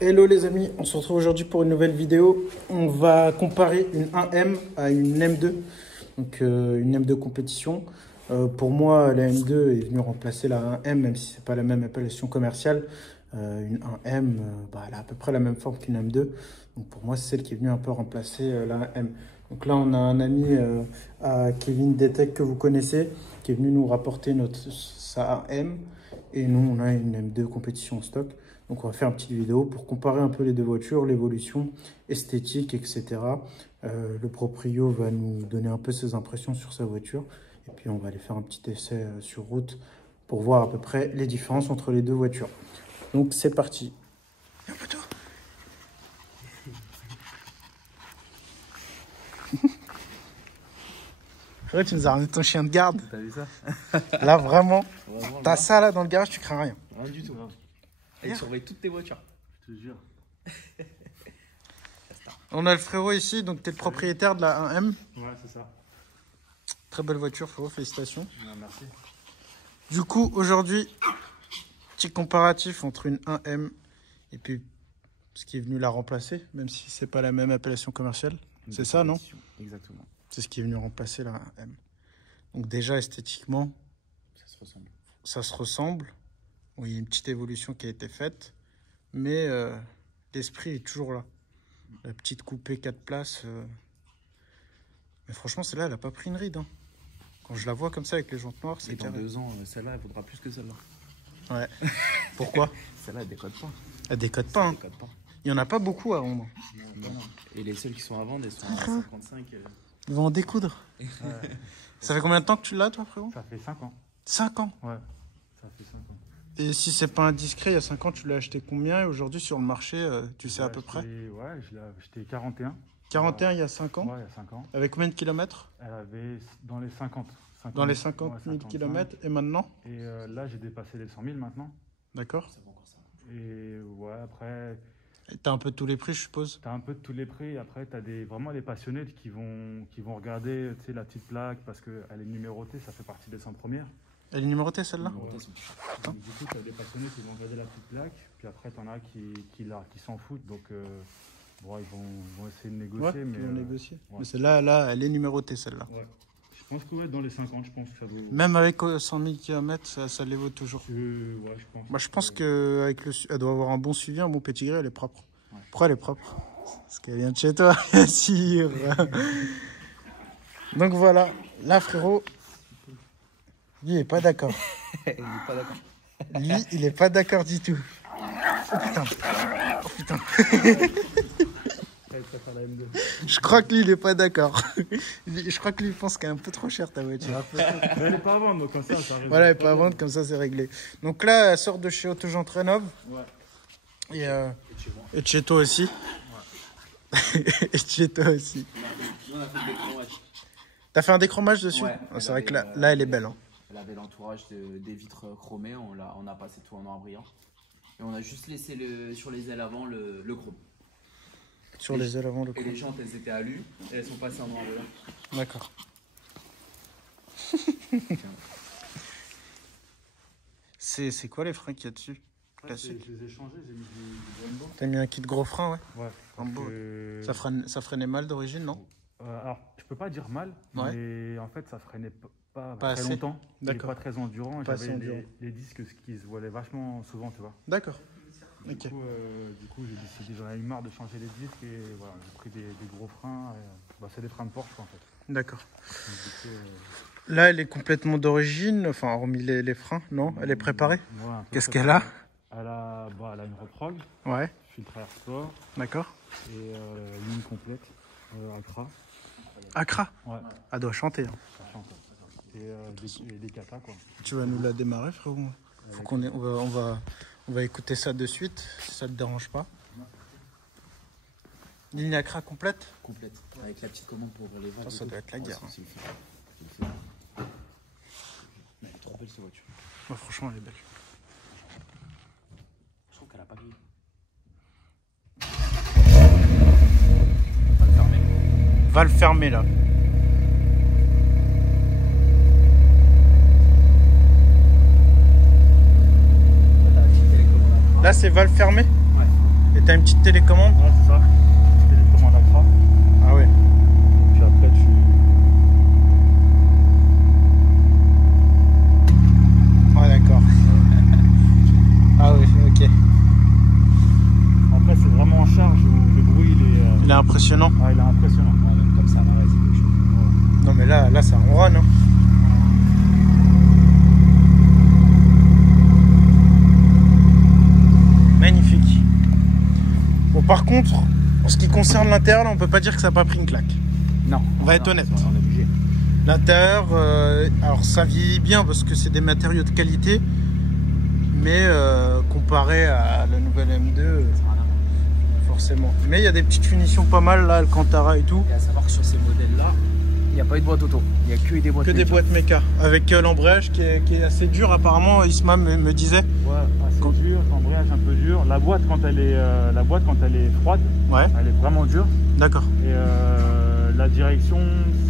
Hello les amis, on se retrouve aujourd'hui pour une nouvelle vidéo. On va comparer une 1M à une M2, donc une M2 compétition. Pour moi, la M2 est venue remplacer la 1M, même si c'est pas la même appellation commerciale. Une 1M, elle a à peu près la même forme qu'une M2. Donc pour moi, c'est celle qui est venue un peu remplacer la 1M. Donc là, on a un ami à Kevin Detec que vous connaissez, qui est venu nous rapporter sa 1M. Et nous, on a une M2 compétition en stock. Donc on va faire une petite vidéo pour comparer un peu les deux voitures, l'évolution esthétique, etc. Le proprio va nous donner un peu ses impressions sur sa voiture. Et puis on va aller faire un petit essai sur route pour voir à peu près les différences entre les deux voitures. Donc c'est parti. Ouais, tu nous as ramené ton chien de garde. T'as vu ça? Là vraiment, t'as ça là dans le garage, tu crains rien. Rien du tout. Et il surveille toutes tes voitures. Je te jure. On a le frérot ici, donc tu es le propriétaire de la 1M. Ouais, c'est ça. Très belle voiture, frérot, félicitations. Ouais, merci. Du coup, aujourd'hui, petit comparatif entre une 1M et puis ce qui est venu la remplacer, même si c'est pas la même appellation commerciale. C'est ça, non? Exactement. C'est ce qui est venu remplacer la 1M. Donc déjà, esthétiquement, Ça se ressemble. ça se ressemble. Bon, il y a une petite évolution qui a été faite, mais l'esprit est toujours là. La petite coupée 4 places. Mais franchement, celle-là, elle n'a pas pris une ride. Hein. Quand je la vois comme ça avec les jantes noires, c'est Dans carré. 2 ans, celle-là, elle vaudra plus que celle-là. Ouais. Pourquoi? Celle-là, elle décode pas. Elle décode pas. Hein. Elle décode pas. Il n'y en a pas beaucoup à vendre. Non. Et les seules qui sont à vendre, elles sont à 55. Ils vont en découdre. Ça fait combien de temps que tu l'as, toi, frérot? Ça fait 5 ans. 5 ans. Ouais, ça fait 5 ans. Et si c'est pas indiscret, il y a 5 ans, tu l'as acheté combien? Et aujourd'hui, sur le marché, tu sais à peu près? Ouais, je l'ai acheté 41. 41 il y a 5 ans. Ouais, il y a 5 ans. Avec combien de kilomètres? Elle avait dans les 50. Dans les 50 000 55. kilomètres. Et maintenant? Et là, j'ai dépassé les 100 000 maintenant. D'accord. Et ouais, après, Et t'as un peu tous les prix, je suppose? t'as un peu de tous les prix. Après, t'as vraiment les passionnés qui vont regarder la petite plaque parce qu'elle est numérotée, ça fait partie des 100 premières. Elle est numérotée, celle-là? Donc, du coup, tu as des passionnés qui vont regarder la petite plaque, puis après, tu en as qui s'en foutent. Donc, bon, ils vont essayer de négocier. Ouais, mais, ils vont négocier. ouais. Mais celle-là, là, elle est numérotée, celle-là. Ouais. Je pense que dans les 50, je pense que ça doit. Même avec 100 000 km, ça les vaut toujours. Ouais, je pense. Moi, je pense qu'elle doit avoir un bon suivi, un bon pédigré, elle est propre. Ouais. Pourquoi elle est propre? Parce qu'elle vient de chez toi, Sire. Donc voilà, là, frérot, lui, il n'est pas d'accord. Il est pas d'accord. Lui, il n'est pas d'accord du tout. Oh putain. Oh putain. Elle préfère la M2. Je crois que lui, il n'est pas d'accord. Je crois que lui, il pense qu'elle est un peu trop chère, ta voiture. Mais elle n'est pas à vendre, donc comme ça arrive. Voilà, elle n'est pas à vendre, comme ça, c'est réglé. Donc là, elle sort de chez Autogente Rénov'. Ouais. Et de chez toi aussi. Ouais. Et de chez toi aussi. On a fait des décromage. T'as fait un déchromage dessus? Ouais, Ah, c'est vrai que là, elle est belle. Hein. Elle avait l'entourage des vitres chromées, on a passé tout en noir brillant. Et on a juste laissé sur les ailes avant le chrome. Sur les ailes avant le Et chrome. les jantes, elles étaient alu et elles sont passées en noir blanc. D'accord. C'est quoi les freins qu'il y a dessus? Classique. Je les ai changés, j'ai mis du Brembo. T'as mis un kit gros frein, ouais? Ouais. Brembo. Que... Ça freinait mal d'origine, non? Alors, je peux pas dire mal, Ouais. mais en fait, ça freinait pas Pas très assez. longtemps. Il est D'accord. pas très endurant. Pas assez J'avais endurant. les disques qui se voilaient vachement souvent, tu vois. D'accord. Du Ok. coup, j'ai décidé, j'en avais marre de changer les disques et voilà, j'ai pris des gros freins. C'est des freins de Porsche, en fait. D'accord. Donc, du coup, Là, elle est complètement d'origine, enfin, hormis les freins, non? Elle est préparée? ouais, un peu Qu'est-ce préparé. qu'elle a? Elle a une reprog, Ouais, filtre air sport d'accord. et ligne complète, Accra. Accra? Ouais, Elle doit chanter. Hein. ça chante. Et des katas, quoi. Tu vas nous la démarrer, frérot? Faut on va écouter ça de suite, si ça te dérange pas. Ligne Accra complète? Complète, avec la petite commande pour les valves. Ça doit être la guerre. C'est le fil. C'est le fil. Mais elle est trop belle, cette voiture. Ouais, franchement, elle est belle. Je trouve qu'elle a pas grillé. Valve fermée, là. Là, c'est valve fermée? Ouais. Et t'as une petite télécommande? Ouais, c'est ça. Télécommande Accra. Ah ouais. Puis après, tu. Ah d'accord. Ah oui, ok. Après, c'est vraiment en charge où le bruit Il est impressionnant. Ah, il est impressionnant. Ouais, même comme ça, là, c'est quelque chose. Ouais. Non mais là ça ronronne. Hein. Magnifique. Bon par contre, en ce qui concerne l'intérieur, là, on peut pas dire que ça n'a pas pris une claque. Non. On va être honnête. On est obligé. L'intérieur, alors ça vieillit bien parce que c'est des matériaux de qualité, mais comparé à la nouvelle M2, forcément. Mais il y a des petites finitions pas mal là, Alcantara et tout. Et à savoir que sur ces modèles-là, il n'y a pas eu de boîte auto. Il n'y a que des boîtes Que des méca. boîtes méca. Avec l'embrayage qui est assez dur apparemment, Isma me disait. Ouais, assez dur, embrayage un peu dur. La boîte quand elle est froide, Ouais, elle est vraiment dure. d'accord. Et la direction,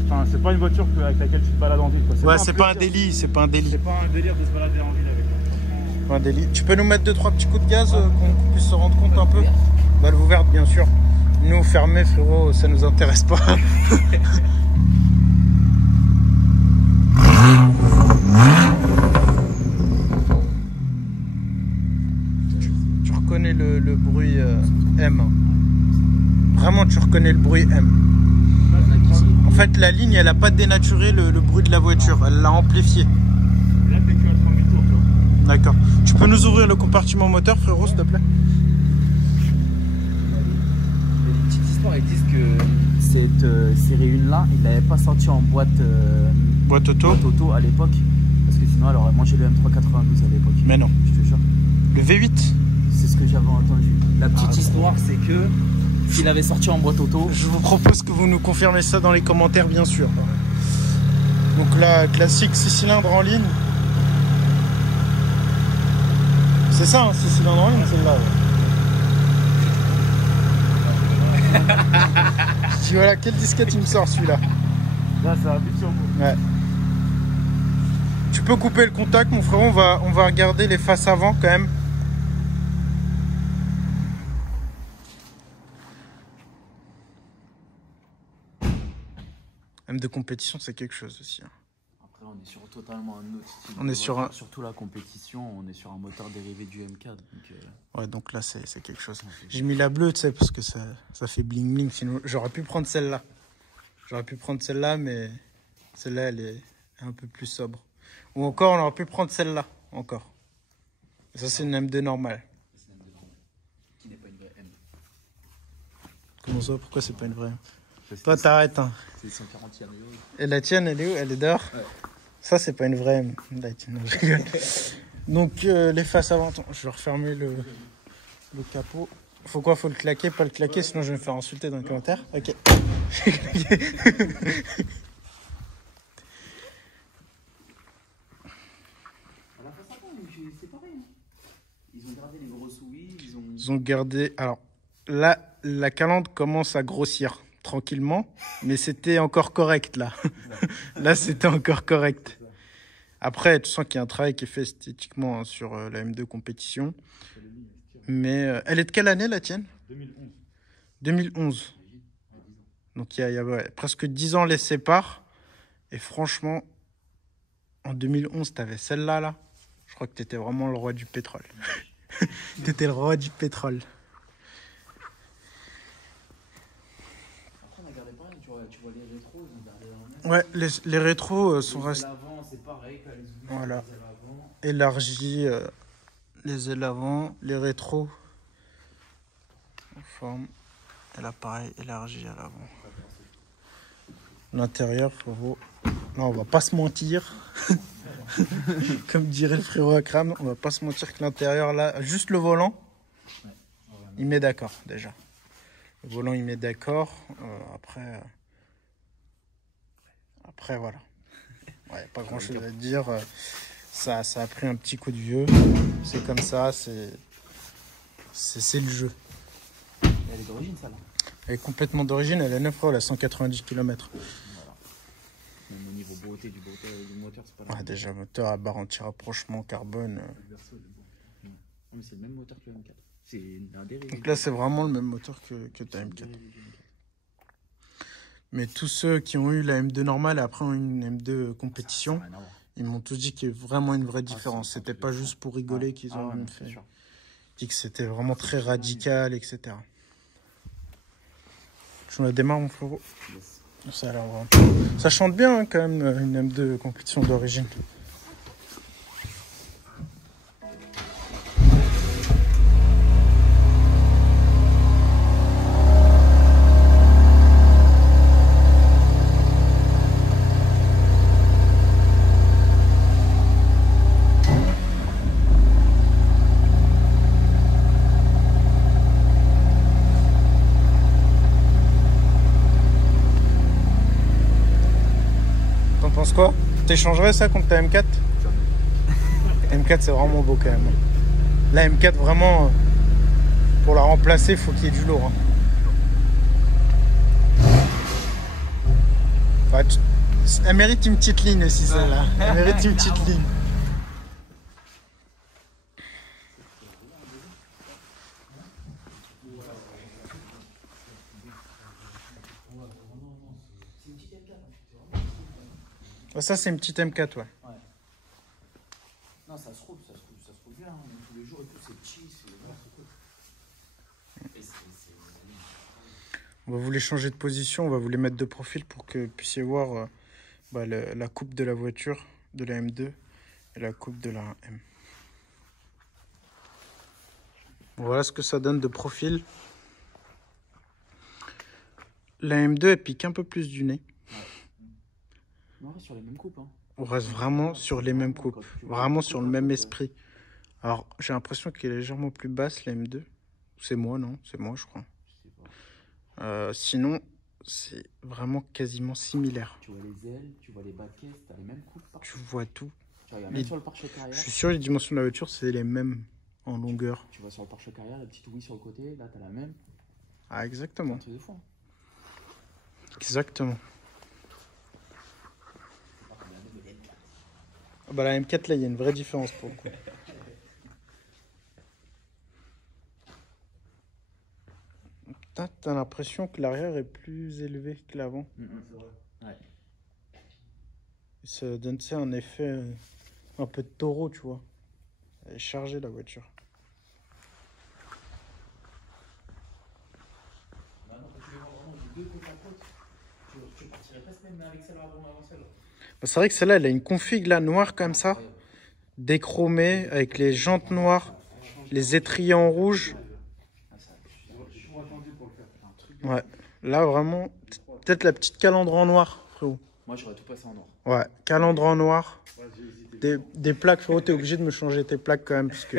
enfin, c'est pas une voiture avec laquelle tu te balades en ville. Quoi. Ouais, c'est pas un délit, c'est pas un délit. C'est pas un délire de se balader en ville avec. Pas un délit. Tu peux nous mettre 2-3 petits coups de gaz qu'on puisse se rendre compte un peu? Valve ouverte bien sûr. Nous fermés frérot, ça nous intéresse pas. Tu reconnais le bruit M. Vraiment tu reconnais le bruit M. En fait la ligne elle a pas dénaturé le bruit de la voiture, elle l'a amplifié. Et là, t'es que à 3000 tours, tu vois. D'accord. Tu peux nous ouvrir le compartiment moteur frérot s'il te plaît? Il y a des petites histoires, ils disent que cette série 1 là, ils l'avaient pas sorti en boîte auto à l'époque. Parce que sinon elle aurait mangé le M392 à l'époque. Mais non. Je te jure. Le V8? C'est ce que j'avais entendu. La petite histoire, c'est que s'il avait sorti en boîte auto, Je vous propose que vous nous confirmez ça dans les commentaires, bien sûr. Donc là, classique 6 cylindres en ligne. C'est ça, hein, 6 cylindres en ligne, celle-là. Ouais. Je dis voilà, quelle disquette il me sort celui-là? Là, ça a vite sur vous. Ouais. Tu peux couper le contact, mon frérot, on va regarder les faces avant quand même. M de compétition, c'est quelque chose aussi. Hein. après on est sur totalement un autre style. On est sur un... Surtout la compétition, on est sur un moteur dérivé du M4. Donc, Ouais, donc là, c'est quelque chose. J'ai mis la bleue, tu sais, parce que ça fait bling bling. Sinon, j'aurais pu prendre celle-là. J'aurais pu prendre celle-là, mais celle-là, elle est un peu plus sobre. Ou encore, on aurait pu prendre celle-là, encore. Et ça, c'est une M2 normale. c'est une M2 normale, qui n'est pas une vraie M. Comment ça? Pourquoi c'est pas une vraie? Toi, t'arrêtes, hein. C'est 140 euros. Et la tienne, elle est où? Elle est dehors? Ouais. Ça, c'est pas une vraie M. La tienne, je rigole. Donc, les faces avant. Attends, je vais refermer le capot. Faut quoi? Faut le claquer, pas le claquer, sinon je vais me faire insulter dans les commentaires. Ok. C'est pareil. Ils ont gardé les grosses ouïes, Ils ont gardé... Alors, là, la calandre commence à grossir tranquillement, mais c'était encore correct, là. Là, c'était encore correct. Après, tu sens qu'il y a un travail qui est fait esthétiquement hein, sur la M2 compétition. Mais elle est de quelle année, la tienne? 2011. 2011. Donc, il y a ouais, presque 10 ans les séparent. Et franchement, en 2011, tu avais celle-là, là. Je crois que tu étais vraiment le roi du pétrole. Tu étais le roi du pétrole. Après, on a gardé pareil, tu vois les rétros, ils ont gardé leur même. Ouais, les rétros sont restés. L'avant, c'est pareil, t'as les ouïes, Voilà. les ailes avant. Élargis les ailes avant, les rétros en forme. Et l'appareil élargi à l'avant. L'intérieur, frérot. Là, on va pas se mentir. Comme dirait le frérot Akram, on va pas se mentir que l'intérieur, là, juste le volant, il met d'accord déjà. Le volant, il met d'accord. Après, voilà. Ouais, pas grand chose à dire. Ça a pris un petit coup de vieux. C'est comme ça, c'est le jeu. Elle est d'origine, ça, là. Elle est complètement d'origine, elle est 9 euros, elle a 190 km. Voilà. Même au niveau beauté du moteur, c'est pas Ouais, la déjà, moteur à barre anti-rapprochement, carbone. Non, mais c'est le même moteur que le M4. C'est un dérivé. Donc là, c'est vraiment le même moteur que ta M4. Mais tous ceux qui ont eu la M2 normale et après ont eu une M2 compétition, ils m'ont tous dit qu'il y a vraiment une vraie différence. C'était pas juste pour rigoler qu'ils ont fait. Ils dit que c'était vraiment très radical, etc. Tu la démarre, mon frérot? Ça a l'air vraiment... Ça chante bien, hein, quand même, une M2 compétition d'origine. T'en penses quoi? T'échangerais ça contre ta M4? M4 c'est vraiment beau quand même. La M4 vraiment, pour la remplacer, il faut qu'il y ait du lourd. Enfin, elle mérite une petite ligne aussi celle-là. Elle mérite une petite ligne. Ça c'est une petite M4, ouais. Non, ça se roule bien. Hein. Tous les jours et tout, c'est petit, c'est cool. On va vous les changer de position, on va vous les mettre de profil pour que vous puissiez voir la coupe de la voiture, de la M2 et la coupe de la M. Voilà ce que ça donne de profil. La M2 elle pique un peu plus du nez. On reste sur les mêmes coupes. Hein. On reste vraiment sur les mêmes coupes, vraiment sur le même esprit. Alors j'ai l'impression qu'elle est légèrement plus basse la M2. C'est moi, non? C'est moi je crois. Sinon c'est vraiment quasiment similaire. Tu vois les ailes, tu vois les baquets, t'as les mêmes coupes. Tu vois tout. Tu regardes même sur le pare-choc arrière. Je suis sûr les dimensions de la voiture c'est les mêmes en longueur. Tu vois sur le pare-choc arrière, la petite ouïe sur le côté, là t'as la même. Ah exactement. C'est un truc de fou, hein. Exactement. Ah bah la M4 là il y a une vraie différence pour le coup. T'as l'impression que l'arrière est plus élevé que l'avant. Ouais. Ça donne un effet un peu de taureau, tu vois. Elle est chargée la voiture. C'est vrai que celle-là, elle a une config là noire comme ça, déchromée, avec les jantes noires, les étriers en rouge. Ouais, là vraiment, peut-être la petite calandre en noir, frérot. Moi j'aurais tout passé en noir. Ouais, calandre en noir. Des plaques, frérot, t'es obligé de me changer tes plaques quand même, parce que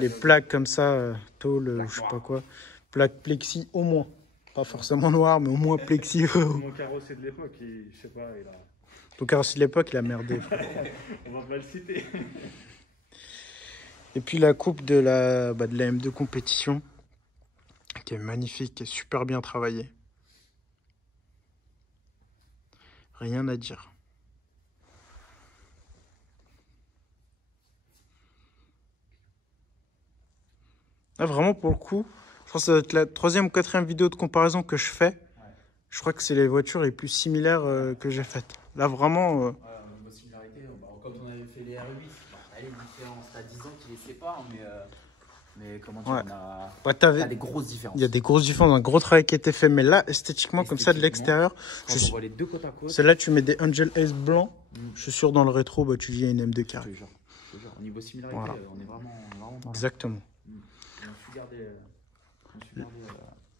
les plaques comme ça, tôle, je sais pas quoi, plaques plexi au moins. Pas forcément noir, mais au moins plexi. Mon carrossier de l'époque, je sais pas, il a... Ton carrossier de l'époque, il a merdé. On va pas le citer. Et puis la coupe de la M2 compétition, qui est magnifique, qui est super bien travaillée. Rien à dire. Là, vraiment, pour le coup, je pense que ça doit être la 3e ou 4e vidéo de comparaison que je fais. Ouais. Je crois que c'est les voitures les plus similaires que j'ai faites. Là, vraiment... Ouais, au niveau similarité, quand on avait fait les R8, il y a une différence. T'as 10 ans qui les séparent, mais comment dire, t'as des grosses différences. Il y a des grosses différences, un gros travail qui a été fait. Mais là, esthétiquement, comme ça, de l'extérieur... Quand on voit les deux côte à côte... Celle-là, tu mets des Angel Ace blancs. Je suis sûr, dans le rétro, tu viens une M2 carré. Je te jure. Au niveau similarité, voilà. On est vraiment exactement.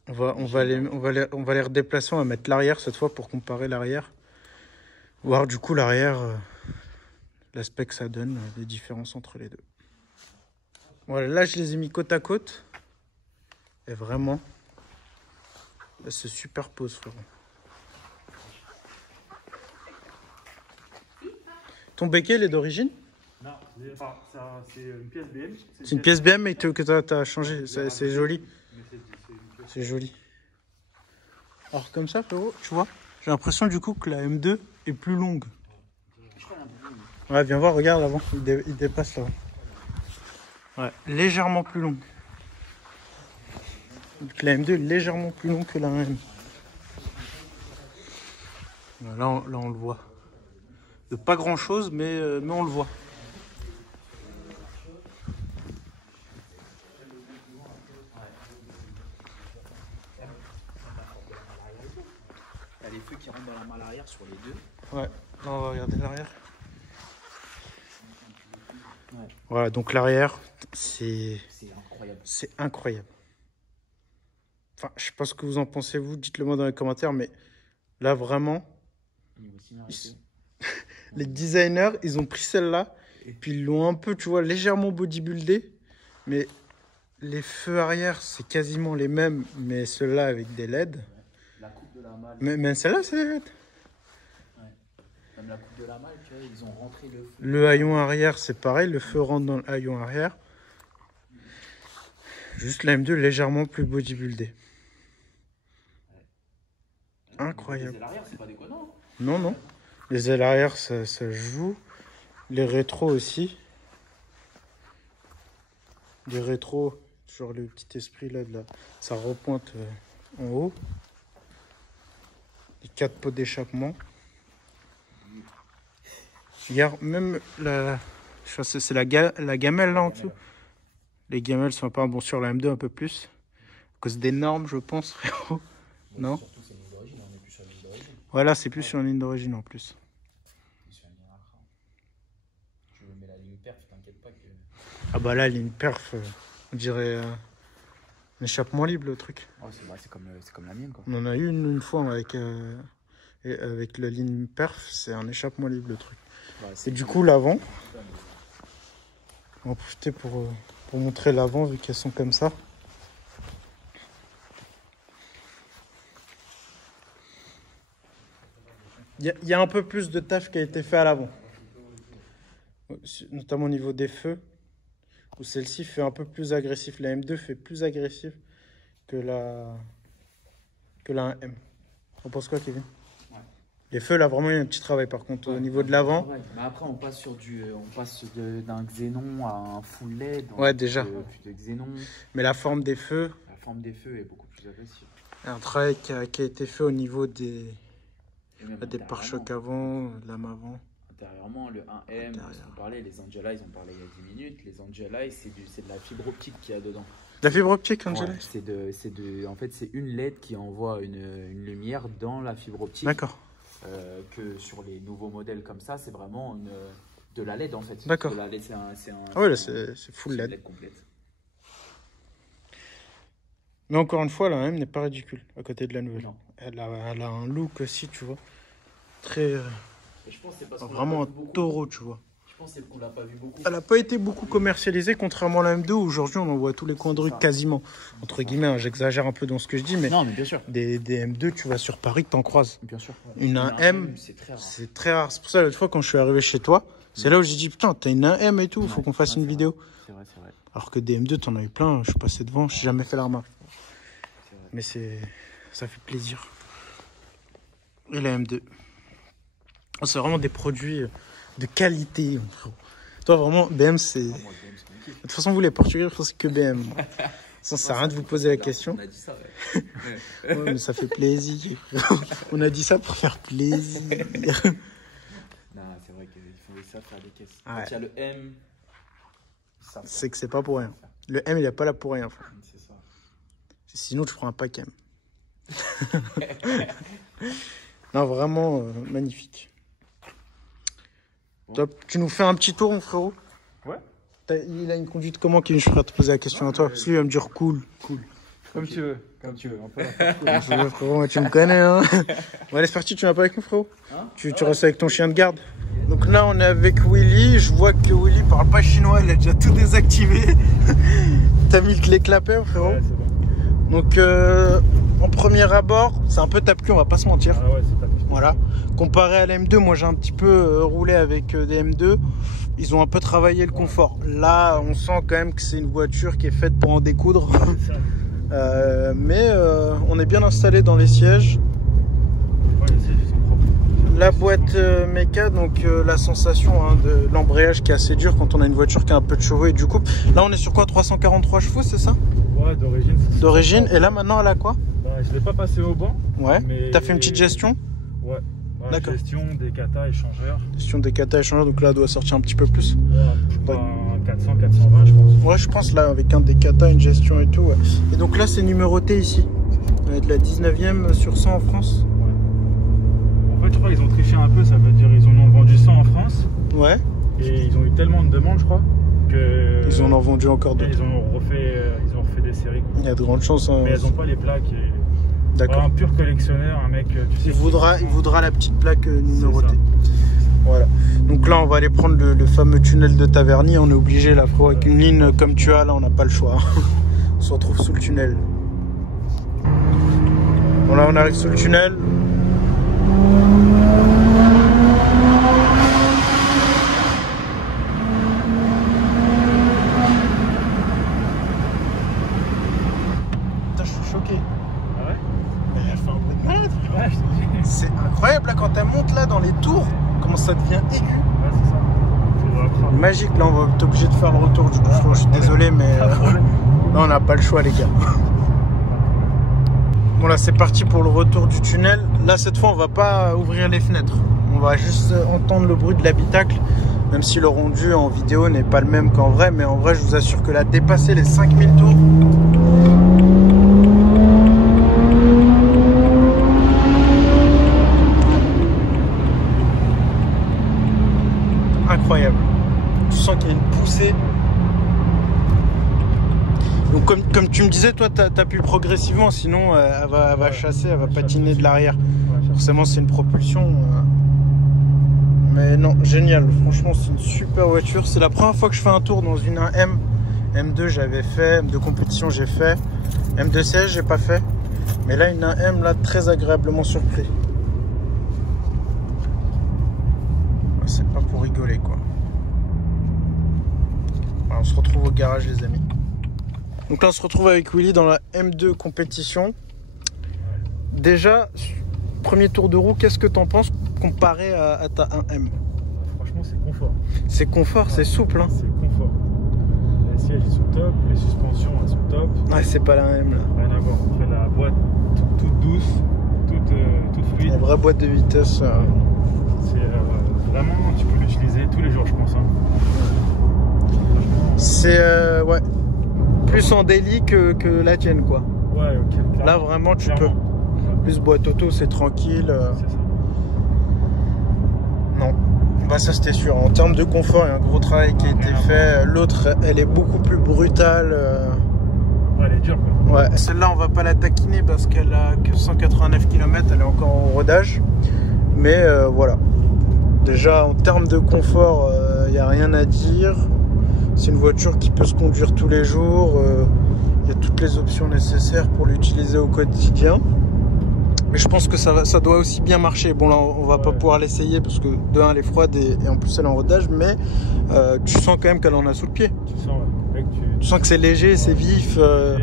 On va les redéplacer, on va mettre l'arrière cette fois pour comparer l'arrière. Voir du coup l'arrière, l'aspect que ça donne, les différences entre les deux. Voilà, là je les ai mis côte à côte. Et vraiment, elles se superposent, frérot. Ton béquet, il est d'origine? Non, c'est une pièce BM. C'est une pièce BM mais que tu as changé, c'est joli. C'est joli. Alors comme ça, frérot, tu vois, j'ai l'impression du coup que la M2 est plus longue. Ouais, viens voir, regarde avant, il dépasse là. Ouais, légèrement plus longue. Donc la M2 est légèrement plus longue que la 1M. Là, on le voit. De pas grand chose, mais on le voit. Il y a les feux qui rentrent dans la malle arrière sur les deux. Ouais, là on va regarder l'arrière. Ouais. Voilà, donc l'arrière, c'est incroyable. C'est incroyable. Enfin, je sais pas ce que vous en pensez, vous, dites-le moi dans les commentaires, mais là vraiment, les designers, ils ont pris celle-là, et puis ils l'ont un peu, tu vois, légèrement bodybuildé, mais les feux arrière, c'est quasiment les mêmes, mais ceux-là avec des LED. La coupe de la malle. Mais celle-là, c'est les LED. Ouais. Même la coupe de la malle, tu vois, ils ont rentré le feu. Le haillon arrière, c'est pareil, le feu rentre dans le haillon arrière. Juste la M2 légèrement plus bodybuildée. Ouais. Incroyable. Les ailes arrière, c'est pas déconnant. Non, non. Les ailes arrière, ça joue. Les rétros aussi. Les rétros, genre le petit esprit là, ça repointe en haut. Les 4 pots d'échappement. Regarde, même c'est la gamelle là en dessous. Les gamelles sont pas bon sur la M2 un peu plus. À cause des normes, je pense, frérot. Non. Surtout, c'est ligne d'origine, on est plus sur la ligne d'origine. Voilà, c'est plus sur la ligne d'origine en plus. Je mets la ligne perf, t'inquiète pas que. Ah bah là, ligne perf, on dirait un échappement libre le truc. Oh, c'est comme la mienne quoi. On en a eu une fois avec la ligne perf, c'est un échappement libre le truc. Ouais, et du coup, l'avant, on va en profiter pour montrer l'avant vu qu'elles sont comme ça. Il y a un peu plus de taf qui a été fait à l'avant, notamment au niveau des feux, où celle-ci fait un peu plus agressif. La M2 fait plus agressif que la 1M. On pense quoi, Kevin? Ouais. Les feux, là, vraiment, il y a un petit travail par contre, au niveau de l'avant. Ouais. Mais après, on passe d'un xénon à un full LED. Ouais, déjà. Plus de xénon. Mais la forme des feux. La forme des feux est beaucoup plus agressive. Un travail qui a été fait au niveau des pare-chocs avant, lame avant. Intérieurement, le 1M, on parlait, les Angelize, on parlait il y a 10 minutes. Les Angelize, c'est de la fibre optique qu'il y a dedans. La fibre optique, Angelize? Ouais, en fait, c'est une LED qui envoie une lumière dans la fibre optique. D'accord. Que sur les nouveaux modèles comme ça, c'est vraiment de la LED en fait. D'accord. La LED, ah ouais, c'est full LED. LED complète. Mais encore une fois, la M n'est pas ridicule à côté de la nouvelle. Elle a un look aussi, tu vois. Très. Je pense c'est parce vraiment un taureau, tu vois. Je pense qu'on l'a pas vu beaucoup. Elle n'a pas été beaucoup commercialisée, contrairement à la M2. Aujourd'hui, on en voit tous les coins de rue quasiment. Entre guillemets, hein, j'exagère un peu dans ce que je dis, mais, non, mais bien sûr. Des M2, tu vas sur Paris, t'en croises. Bien sûr. Une 1M, c'est très rare. C'est pour ça, l'autre fois, quand je suis arrivé chez toi, c'est là où j'ai dit, putain, t'as une 1M et tout, faut qu'on fasse une vidéo. C'est vrai. Alors que des M2, t'en as eu plein, je suis passé devant, j'ai jamais fait la remarque. Mais ça fait plaisir. Et la M2. C'est vraiment des produits de qualité. Toi, vraiment, BM, c'est... De toute façon, vous, les Portugais, je pense que BM. Ça sert à rien de vous poser la question. On a dit ça, ouais. Ouais, mais ça fait plaisir. On a dit ça pour faire plaisir. Non, c'est vrai qu'il faut ça faire des caisses. Quand il y a le M, c'est que c'est pas pour rien. Le M, il est pas là pour rien, frère. C'est ça. Sinon, tu prends un pack M. Non, vraiment magnifique. Bon. Top. Tu nous fais un petit tour, mon frérot? Ouais. Il a une conduite comment, Kevin? Je ferai te poser la question à toi. Parce qu'il va me dire cool. Comme tu veux. On peut cool. Frérot, moi, tu me connais, hein. Bon, allez, c'est parti. Tu viens pas avec nous, frérot? Tu restes avec ton chien de garde. Donc là, on est avec Willy. Je vois que Willy parle pas chinois. Il a déjà tout désactivé. T'as mis le clé clapet, frérot? Ouais, c'est bon. Donc, en premier abord, c'est un peu tape-cul, on va pas se mentir. Ah ouais, c'est tape-cul. Voilà. Comparé à la M2, moi j'ai un petit peu roulé avec des M2. Ils ont un peu travaillé le confort. Là, on sent quand même que c'est une voiture qui est faite pour en découdre. Mais on est bien installé dans les sièges. Ouais, les sièges sont propres. La boîte méca, donc la sensation de l'embrayage qui est assez dur quand on a une voiture qui a un peu de chevaux et du coup. Là, on est sur quoi, 343 chevaux, c'est ça? Ouais, Ouais, d'origine. D'origine, et là maintenant elle a quoi? Bah, je l'ai pas passé au banc. Ouais. Mais... T'as fait une petite gestion? Ouais. D'accord. Gestion des kata échangeurs. Gestion des kata échangeurs, donc là elle doit sortir un petit peu plus. Ouais, je crois un 400, 420 je pense. Ouais, je pense là avec un des kata, une gestion et tout. Ouais. Et donc là c'est numéroté ici. Ça va être la 19e sur 100 en France. Ouais. En fait je crois qu'ils ont triché un peu, ça veut dire ils en ont vendu 100 en France. Ouais. Et ils ont eu tellement de demandes je crois que... Ils en ont vendu encore d'autres. Ils ont refait des séries. Il y a de grandes chances. Hein. Mais elles n'ont pas les plaques. Et... D'accord. Un pur collectionneur, un mec... Tu sais, il voudra la petite plaque numérotée. Voilà. Donc là on va aller prendre le fameux tunnel de Taverny. On est obligé là frérot, avec une ligne comme tu as là on n'a pas le choix. On se retrouve sous le tunnel. Bon là on arrive sous le tunnel. Putain, je suis choqué. Ah ouais? Mais elle fait un bruit de malade. Ouais, je te dis. C'est incroyable là quand elle monte là dans les tours, comment ça devient aigu. Ouais, c'est ça. C'est dans la trame. Magique, là on va être obligé de faire le retour du coup. Je suis désolé mais là on n'a pas le choix les gars. Bon là c'est parti pour le retour du tunnel. Là cette fois on va pas ouvrir les fenêtres. On va juste entendre le bruit de l'habitacle. Même si le rendu en vidéo n'est pas le même qu'en vrai. Mais en vrai je vous assure que là dépasser les 5000 tours. Incroyable. Tu sens qu'il y a une poussée. Donc comme tu me disais, toi t'as pu progressivement, sinon elle va chasser, elle va patiner de l'arrière. Forcément c'est une propulsion. Mais non, génial. Franchement c'est une super voiture. C'est la première fois que je fais un tour dans une 1M. M2 j'avais fait, M2 compétition j'ai fait. M2 siège j'ai pas fait. Mais là une 1M là très agréablement surpris. C'est pas pour rigoler quoi. Alors, on se retrouve au garage les amis. Donc là on se retrouve avec Willy dans la M2 compétition. Déjà, premier tour de roue, qu'est-ce que t'en penses comparé à ta 1M? Franchement c'est confort. C'est confort, ouais, c'est souple hein. C'est confort. Les sièges ils sont top, les suspensions elles sont top. Ouais c'est pas la 1M là. Rien à voir. Après la boîte toute douce, toute fluide. La vraie boîte de vitesse. C'est vraiment, tu peux l'utiliser tous les jours je pense. Hein. C'est ouais. Plus en daily que la tienne quoi. Ouais ok. Clairement. Là vraiment tu peux. Plus boîte auto c'est tranquille. C'est ça. Non. Bah ça c'était sûr. En termes de confort, il y a un gros travail qui a été fait. L'autre elle est beaucoup plus brutale. Ouais elle est dure quoi. Ouais. Celle-là on va pas la taquiner parce qu'elle a que 189 km, elle est encore en rodage. Mais voilà. Déjà en termes de confort, il n'y a rien à dire. C'est une voiture qui peut se conduire tous les jours. Il y a toutes les options nécessaires pour l'utiliser au quotidien. Mais je pense que ça doit aussi bien marcher. Bon là on va pas pouvoir l'essayer parce que de 1 elle est froide et en plus elle est en rodage. Mais tu sens quand même qu'elle en a sous le pied. Tu sens, ouais. Tu sens que c'est léger, c'est vif. Ça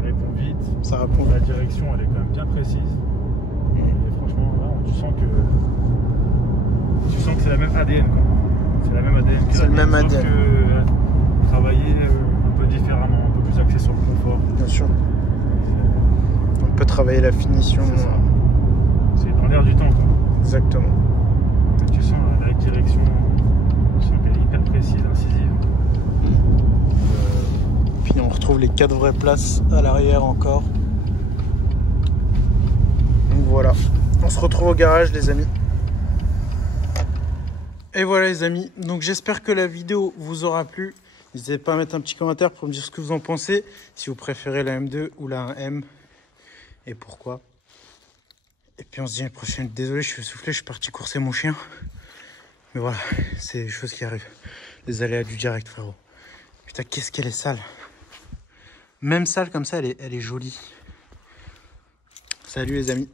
répond vite. Ça répond. La direction elle est quand même bien précise. Et franchement là, tu sens que c'est la même ADN quoi. C'est la même ADN. C'est le même ADN. Sauf que travailler un peu différemment, un peu plus axé sur le confort. Bien sûr. On peut travailler la finition. C'est dans l'air du temps quoi. Exactement. Et tu sens la direction, tu sens qu'elle est hyper précise, incisive. Puis on retrouve les 4 vraies places à l'arrière encore. Donc voilà. On se retrouve au garage les amis. Et voilà les amis, donc j'espère que la vidéo vous aura plu. N'hésitez pas à mettre un petit commentaire pour me dire ce que vous en pensez. Si vous préférez la M2 ou la 1M. Et pourquoi. Et puis on se dit à la prochaine. Désolé, je suis soufflé, je suis parti courser mon chien. Mais voilà, c'est des choses qui arrivent. Les aléas du direct frérot. Putain, qu'est-ce qu'elle est sale. Même sale comme ça, elle est jolie. Salut les amis.